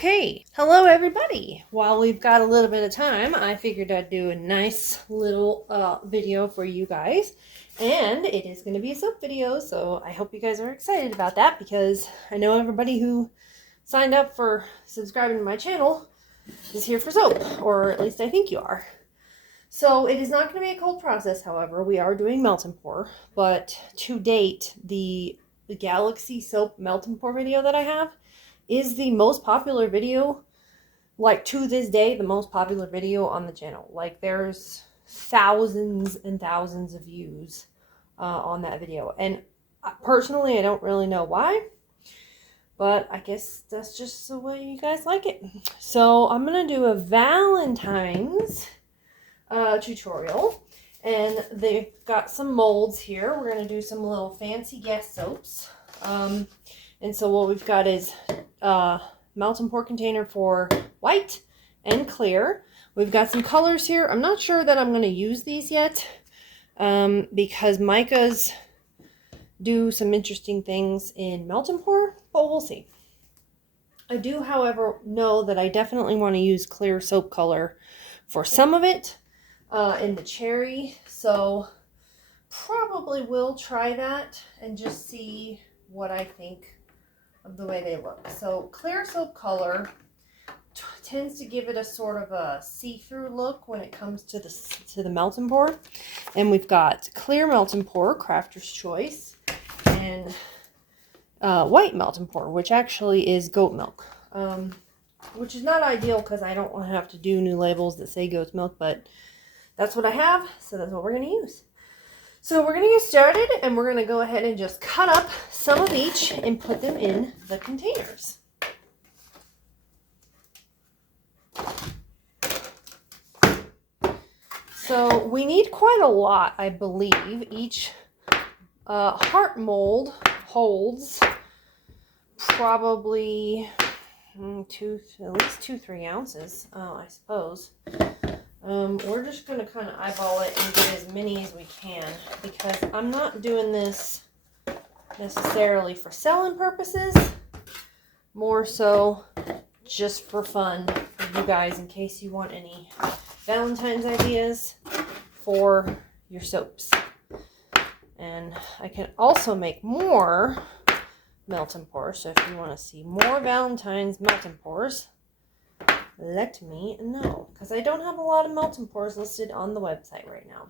Okay, hello everybody. While we've got a little bit of time, I figured I'd do a nice little video for you guys. And it is going to be a soap video, so I hope you guys are excited about that because I know everybody who signed up for subscribing to my channel is here for soap, or at least I think you are. So it is not going to be a cold process, however. We are doing melt and pour, but to date, the Galaxy soap melt and pour video that I have is the most popular video, like to this day, the most popular video on the channel. Like there's thousands and thousands of views on that video. And personally, I don't really know why, but I guess that's just the way you guys like it. So I'm going to do a Valentine's tutorial. And they've got some molds here. We're going to do some little fancy guest soaps. And so what we've got is melt and pour container for white and clear. We've got some colors here. I'm not sure that I'm going to use these yet because micas do some interesting things in melt and pour, but we'll see. I do, however, know that I definitely want to use clear soap color for some of it in the cherry. So probably will try that and just see what I think of the way they look. So clear soap color tends to give it a sort of a see-through look when it comes to the melt and pour. And we've got clear melt and pour, Crafter's Choice, and white melt and pour, which actually is goat milk, which is not ideal because I don't want to have to do new labels that say goat's milk, but that's what I have, so that's what we're going to use. So we're going to get started, and we're going to go ahead and just cut up some of each and put them in the containers. So we need quite a lot, I believe. Each heart mold holds probably at least 2-3 ounces, I suppose. We're just going to kind of eyeball it and get as many as we can because I'm not doing this necessarily for selling purposes, more so just for fun for you guys in case you want any Valentine's ideas for your soaps. And I can also make more melt and pour, so if you want to see more Valentine's melt and pours, let me know, because I don't have a lot of melt and pours listed on the website right now.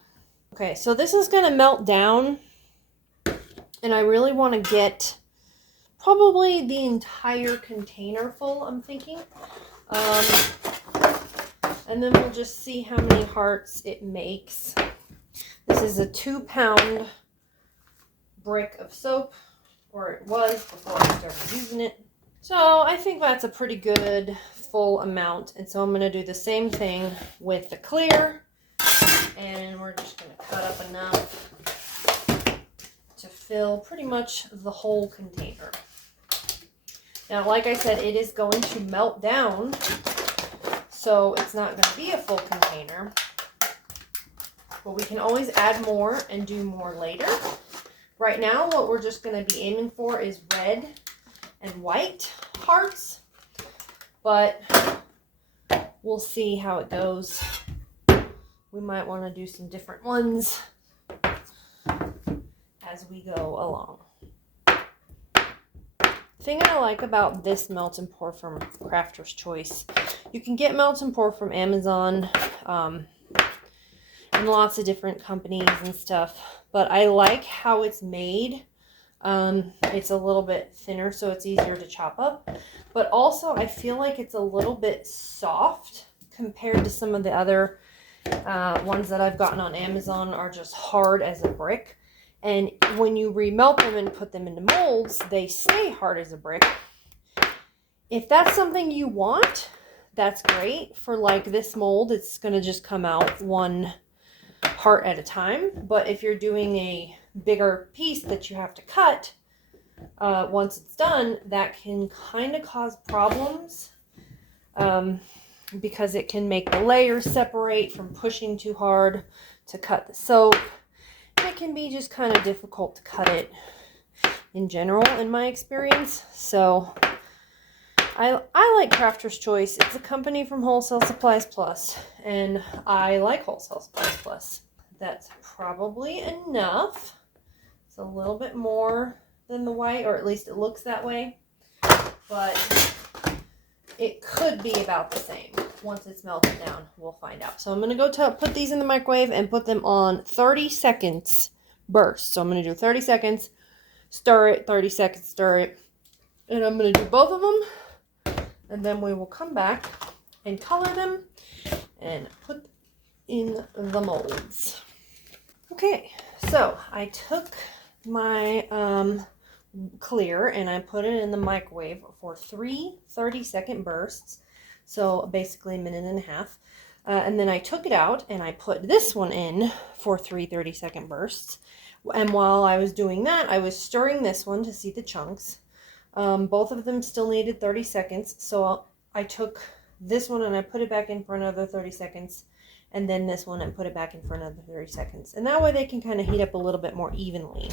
Okay, so this is going to melt down, and I really want to get probably the entire container full, I'm thinking. And then we'll just see how many hearts it makes. This is a 2-pound brick of soap, or it was before I started using it. So I think that's a pretty good full amount. And so I'm going to do the same thing with the clear. And we're just going to cut up enough to fill pretty much the whole container. Now, like I said, it is going to melt down, so it's not going to be a full container. But we can always add more and do more later. Right now, what we're just going to be aiming for is red and white hearts, but we'll see how it goes. We might want to do some different ones as we go along. The thing I like about this melt and pour from Crafter's Choice, you can get melt and pour from Amazon and lots of different companies and stuff, but I like how it's made. It's a little bit thinner, so it's easier to chop up, but also I feel like it's a little bit soft compared to some of the other ones that I've gotten on Amazon are just hard as a brick. And when you remelt them and put them into molds, they stay hard as a brick. If that's something you want, that's great. For like this mold, it's going to just come out one heart at a time. But if you're doing a bigger piece that you have to cut, once it's done, that can kind of cause problems because it can make the layers separate from pushing too hard to cut the soap. It can be just kind of difficult to cut it in general, in my experience. So I like Crafter's Choice. It's a company from Wholesale Supplies Plus, and I like Wholesale Supplies Plus. That's probably enough. It's a little bit more than the white, or at least it looks that way, but it could be about the same. Once it's melted down, we'll find out. So I'm going to go put these in the microwave and put them on 30 seconds burst. So I'm going to do 30 seconds, stir it, 30 seconds, stir it. And I'm going to do both of them. And then we will come back and color them and put in the molds. Okay, so I took my clear and I put it in the microwave for 3 30-second bursts. So basically a minute and a half. And then I took it out and I put this one in for 3 30-second bursts. And while I was doing that, I was stirring this one to see the chunks. Both of them still needed 30 seconds. So I took this one and I put it back in for another 30 seconds. And then this one and put it back in for another 30 seconds. And that way they can kind of heat up a little bit more evenly.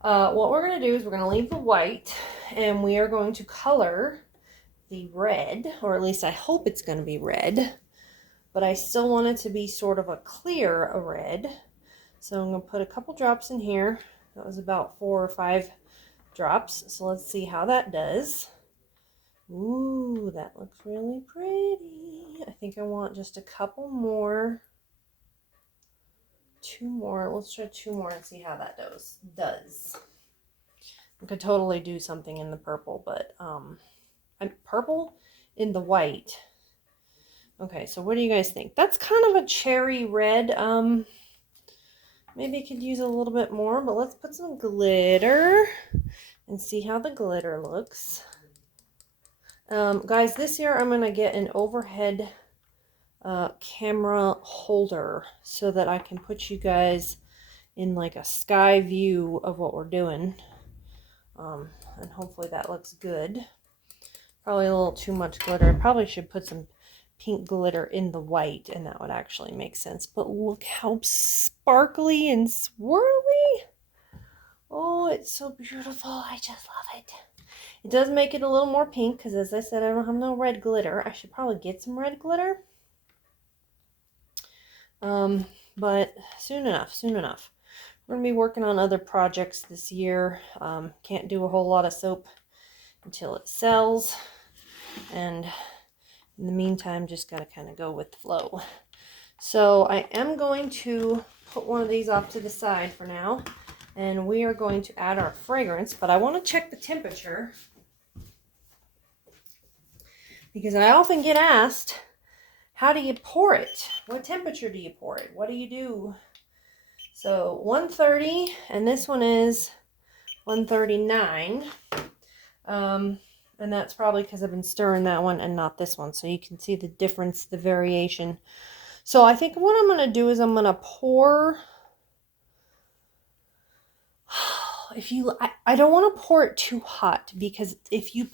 What we're going to do is we're going to leave the white and we are going to color the red, or at least I hope it's going to be red, but I still want it to be sort of a clear red. So I'm going to put a couple drops in here. That was about 4 or 5 drops. So let's see how that does. Ooh, that looks really pretty. I think I want just a couple more. 2 more. Let's try 2 more and see how that does. I could totally do something in the purple, but purple in the white. Okay, so what do you guys think? That's kind of a cherry red. Maybe I could use a little bit more, but let's put some glitter and see how the glitter looks. Guys, this year I'm going to get an overhead camera holder so that I can put you guys in like a sky view of what we're doing. And hopefully that looks good. Probably a little too much glitter. I probably should put some pink glitter in the white and that would actually make sense. But look how sparkly and swirly. Oh, it's so beautiful. I just love it. It does make it a little more pink because, as I said, I don't have no red glitter. I should probably get some red glitter. But soon enough. We're going to be working on other projects this year. Can't do a whole lot of soap until it sells. And in the meantime, just got to kind of go with the flow. So I am going to put one of these off to the side for now. And we are going to add our fragrance. But I want to check the temperature, because I often get asked, how do you pour it? What temperature do you pour it? What do you do? So 130, and this one is 139. And that's probably because I've been stirring that one and not this one. So you can see the difference, the variation. So I think what I'm going to do is I'm going to pour... I don't want to pour it too hot, because if you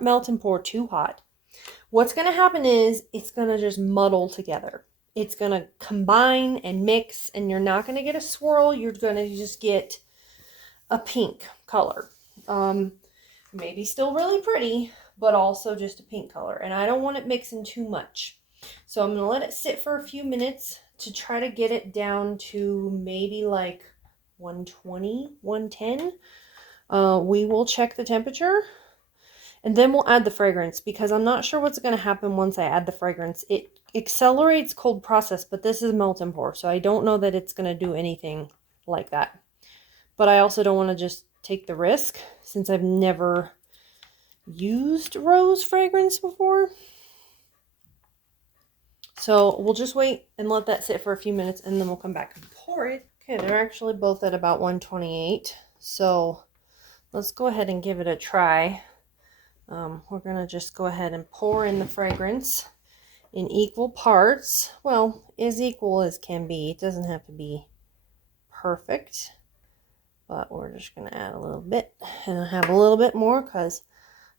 melt and pour too hot, what's going to happen is it's going to just muddle together. It's going to combine and mix, and you're not going to get a swirl. You're going to just get a pink color. Maybe still really pretty, but also just a pink color. And I don't want it mixing too much. So I'm going to let it sit for a few minutes to try to get it down to maybe like 120, 110. We will check the temperature. And then we'll add the fragrance, because I'm not sure what's going to happen once I add the fragrance. It accelerates cold process, but this is melt and pour, so I don't know that it's going to do anything like that. But I also don't want to just take the risk, since I've never used rose fragrance before. So we'll just wait and let that sit for a few minutes, and then we'll come back and pour it. Okay, they're actually both at about 128, so let's go ahead and give it a try. We're going to just go ahead and pour in the fragrance in equal parts. Well, as equal as can be. It doesn't have to be perfect, but we're just going to add a little bit. And I have a little bit more because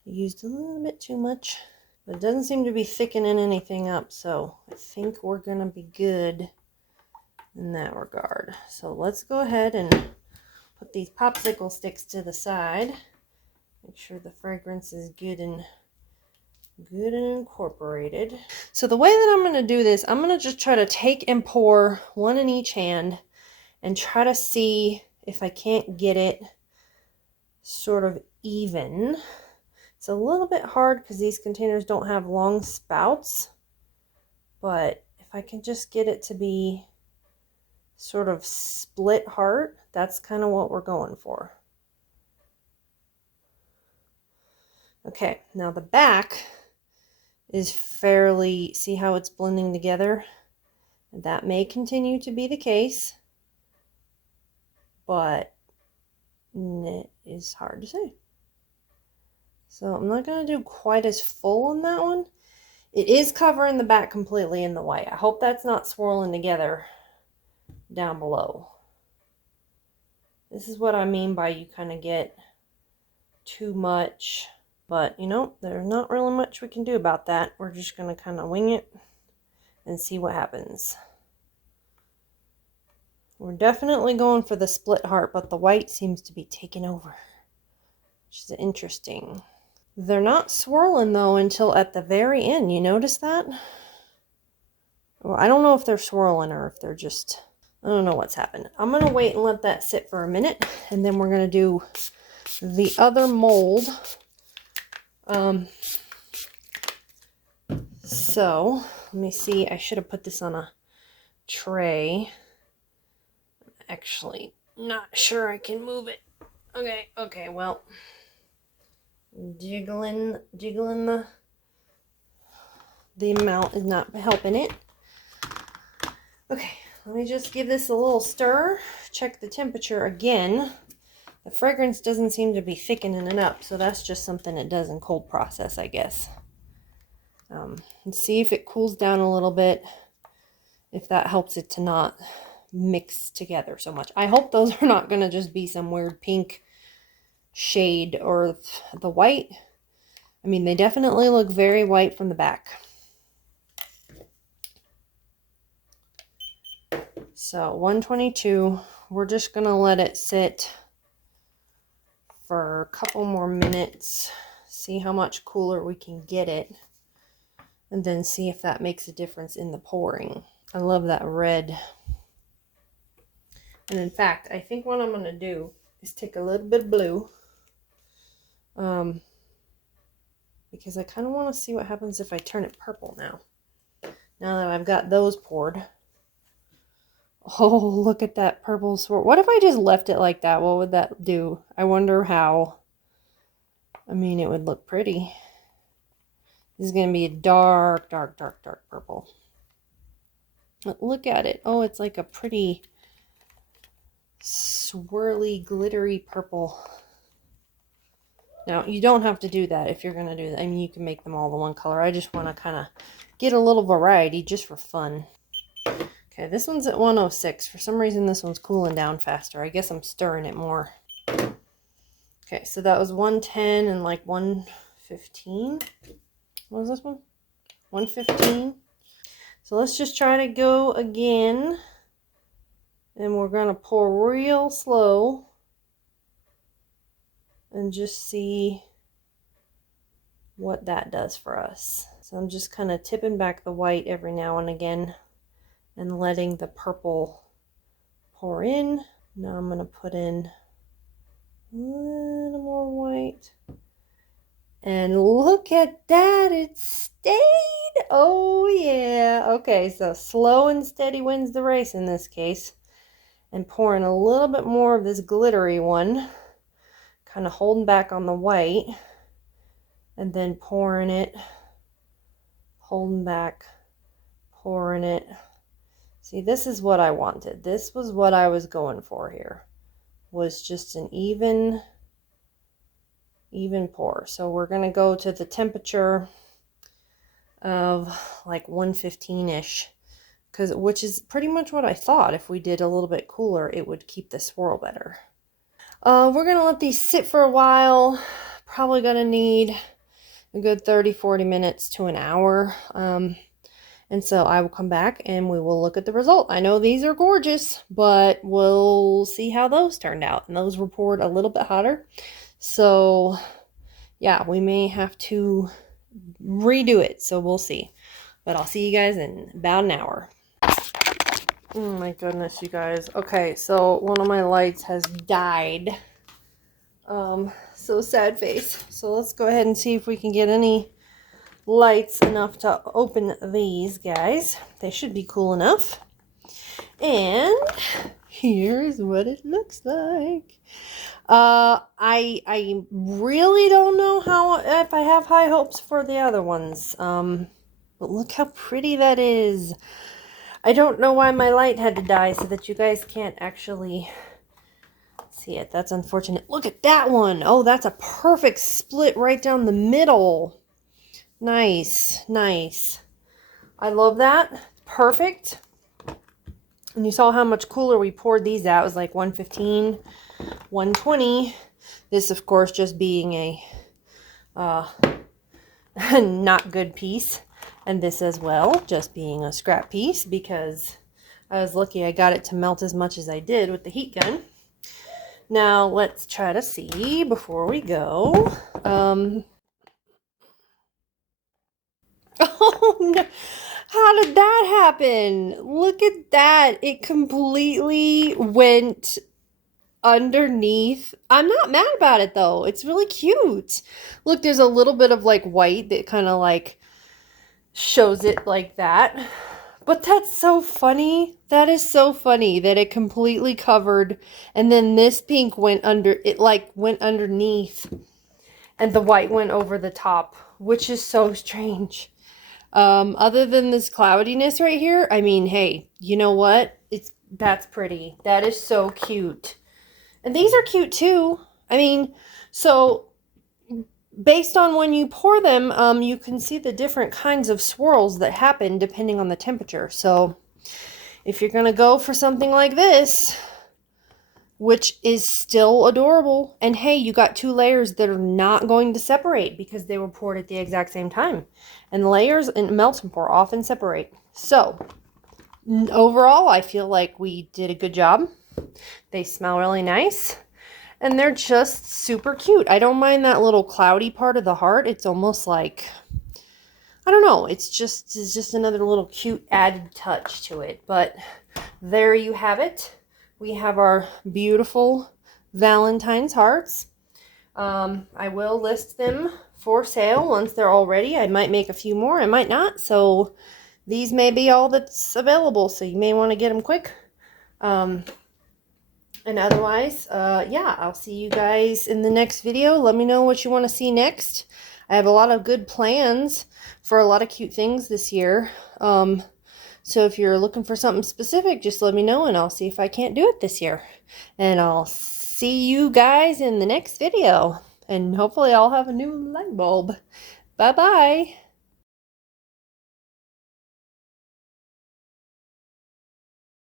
I used a little bit too much. But it doesn't seem to be thickening anything up, so I think we're going to be good in that regard. So let's go ahead and put these popsicle sticks to the side. Make sure the fragrance is good and Good and incorporated. So the way that I'm going to do this, I'm going to just try to take and pour one in each hand and try to see if I can't get it sort of even. It's a little bit hard because these containers don't have long spouts, but if I can just get it to be sort of split heart, that's kind of what we're going for. Okay, now the back is fairly, see how it's blending together? That may continue to be the case, but it is hard to say. So I'm not going to do quite as full on that one. It is covering the back completely in the white. I hope that's not swirling together down below. This is what I mean by you kind of get too much. But, you know, there's not really much we can do about that. We're just going to kind of wing it and see what happens. We're definitely going for the split heart, but the white seems to be taking over, which is interesting. They're not swirling, though, until at the very end. You notice that? Well, I don't know if they're swirling or if they're just... I don't know what's happened. I'm going to wait and let that sit for a minute, and then we're going to do the other mold. So, let me see. I should have put this on a tray. Actually, not sure I can move it. Okay, well, jiggling the amount is not helping it. Okay, let me just give this a little stir, check the temperature again. The fragrance doesn't seem to be thickening it up, so that's just something it does in cold process, I guess. And see if it cools down a little bit, if that helps it to not mix together so much. I hope those are not going to just be some weird pink shade or the white. I mean, they definitely look very white from the back. So 122, we're just going to let it sit for a couple more minutes, see how much cooler we can get it, and then see if that makes a difference in the pouring. I love that red. And in fact, I think what I'm going to do is take a little bit of blue, because I kind of want to see what happens if I turn it purple now. Now that I've got those poured. Oh, look at that purple swirl. What if I just left it like that? What would that do? I wonder how. I mean, it would look pretty. This is going to be a dark, dark, dark, dark purple. But look at it. Oh, it's like a pretty swirly, glittery purple. Now, you don't have to do that if you're going to do that. I mean, you can make them all the one color. I just want to kind of get a little variety just for fun. Okay, this one's at 106. For some reason, this one's cooling down faster. I guess I'm stirring it more. Okay, so that was 110 and like 115. What was this one? 115. So let's just try to go again. And we're going to pour real slow. And just see what that does for us. So I'm just kind of tipping back the white every now and again and letting the purple pour in. Now I'm going to put in a little more white. And look at that, it stayed. Oh yeah. Okay, so slow and steady wins the race in this case. And pouring a little bit more of this glittery one. Kind of holding back on the white. And then pouring it. Holding back. Pouring it. See, this is what I wanted. This was what I was going for here. Was just an even pour. So we're going to go to the temperature of like 115-ish. Which is pretty much what I thought. If we did a little bit cooler, it would keep the swirl better. We're going to let these sit for a while. Probably going to need a good 30-40 minutes to an hour. And so I will come back and we will look at the result. I know these are gorgeous, but we'll see how those turned out. And those were poured a little bit hotter. So yeah, we may have to redo it, so we'll see. But I'll see you guys in about an hour. Oh my goodness, you guys. Okay, so one of my lights has died. So sad face. So let's go ahead and see if we can get any lights enough to open these guys. They should be cool enough. And here's what it looks like. I really don't know if I have high hopes for the other ones. But look how pretty that is. I don't know why my light had to die so that you guys can't actually see it. That's unfortunate. Look at that one. Oh, that's a perfect split right down the middle. Nice, nice. I love that. Perfect. And you saw how much cooler we poured these out. It was like 115, 120. This, of course, just being a not good piece. And this as well, just being a scrap piece, because I was lucky I got it to melt as much as I did with the heat gun. Now, let's try to see before we go. Oh, no. How did that happen? Look at that. It completely went underneath. I'm not mad about it, though. It's really cute. Look, there's a little bit of, like, white that kind of, like, shows it like that. But that's so funny. That is so funny that it completely covered, and then this pink went under, it like went underneath, and the white went over the top, which is so strange. Other than this cloudiness right here, I mean, hey, you know what? That's pretty. That is so cute. And these are cute too. I mean, so based on when you pour them, you can see the different kinds of swirls that happen depending on the temperature. So if you're going to go for something like this, which is still adorable, and hey, you got two layers that are not going to separate because they were poured at the exact same time. And layers in melt and pour often separate. So overall, I feel like we did a good job. They smell really nice. And they're just super cute. I don't mind that little cloudy part of the heart. It's almost like, I don't know. It's just another little cute added touch to it. But there you have it. We have our beautiful Valentine's hearts. I will list them for sale once they're all ready. I might make a few more. I might not. So these may be all that's available. So you may want to get them quick. And otherwise, yeah, I'll see you guys in the next video. Let me know what you want to see next. I have a lot of good plans for a lot of cute things this year. So if you're looking for something specific, just let me know and I'll see if I can't do it this year. And I'll see you guys in the next video. And hopefully I'll have a new light bulb. Bye-bye.